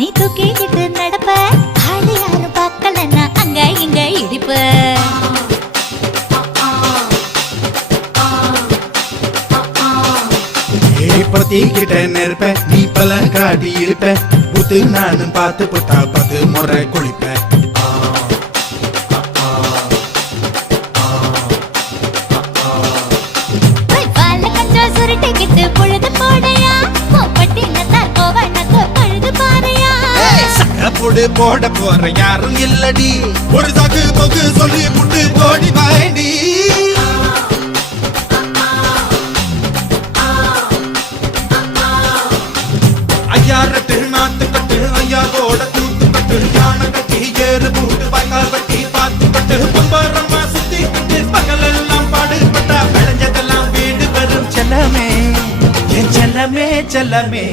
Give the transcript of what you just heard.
நீ தூக்கிக்கிட்டு நடப்ப ஆளு யாரும் பார்க்கலன்னா அங்க இங்க இடிப்ப பத்திக்கிட்ட நெருப்ப நீ பல காட்டி இருப்ப புத்து நானும் பார்த்து புட்டா 10 முறை குளிப்ப சுருட்டிக்கிட்டு பொழுது போடையா பட்டினத்தார் கோவனக்கு பழுது பாறையா சக்கப்புடு போட போற யாரும் இல்லடி ஒரு சாக்கு போக்கு சொல்லி புட்டு போடி பாயண்டி ஐயாரட்டு நாத்து கட்டு ஐயாவோட தூத்து கட்டு யானை கட்டி ஏறு பூட்டு வாய்க்கால் வட்டி பாத்து கட்டு பம்பரமா சுத்தி கட்டு பகலெல்லாம் பாடுபட்டா விளைஞ்சதெல்லாம் வீடு வரும் செல்லமே என் செல்லமே செல்லமே